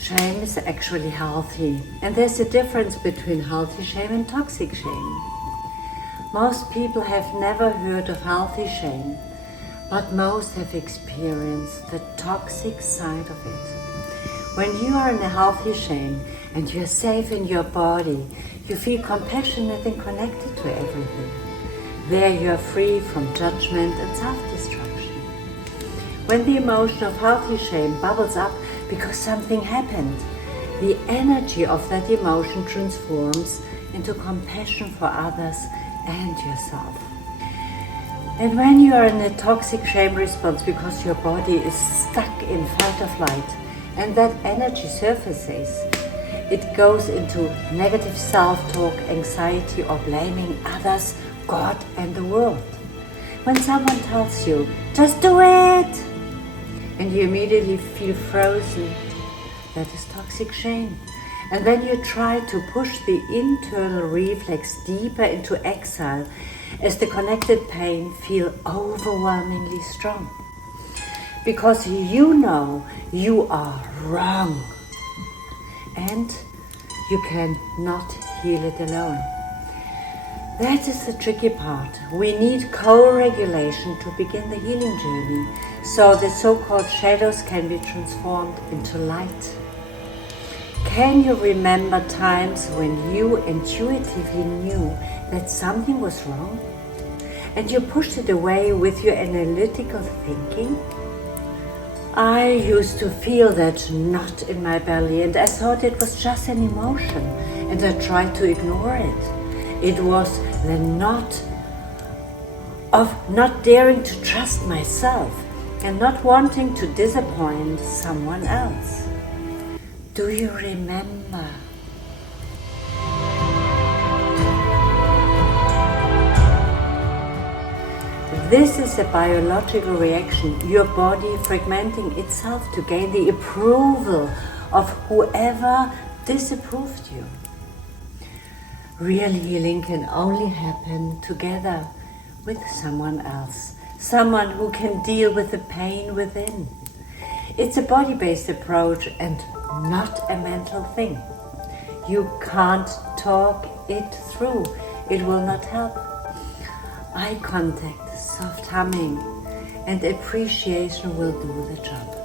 Shame is actually healthy, and there's a difference between healthy shame and toxic shame. Most people have never heard of healthy shame, but most have experienced the toxic side of it. When you are in a healthy shame and you're safe in your body, you feel compassionate and connected to everything. There you are free from judgment and self-destruction. When the emotion of healthy shame bubbles up because something happened, the energy of that emotion transforms into compassion for others and yourself. And when you are in a toxic shame response because your body is stuck in fight or flight and that energy surfaces, it goes into negative self-talk, anxiety, or blaming others, God, and the world. When someone tells you, just do it, and you immediately feel frozen, that is toxic shame. And then you try to push the internal reflex deeper into exile as the connected pain feels overwhelmingly strong. Because you know you are wrong and you cannot heal it alone. That is the tricky part. We need co-regulation to begin the healing journey, so the so-called shadows can be transformed into light. Can you remember times when you intuitively knew that something was wrong and you pushed it away with your analytical thinking? I used to feel that knot in my belly and I thought it was just an emotion and I tried to ignore it. It was the knot of not daring to trust myself and not wanting to disappoint someone else. Do you remember? This is a biological reaction, your body fragmenting itself to gain the approval of whoever disapproved you. Real healing can only happen together with someone else, someone who can deal with the pain within. It's a body-based approach and not a mental thing. You can't talk it through, it will not help. Eye contact, soft humming, and appreciation will do the job.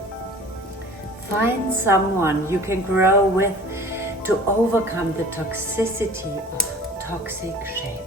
Find someone you can grow with to overcome the toxicity of toxic shame.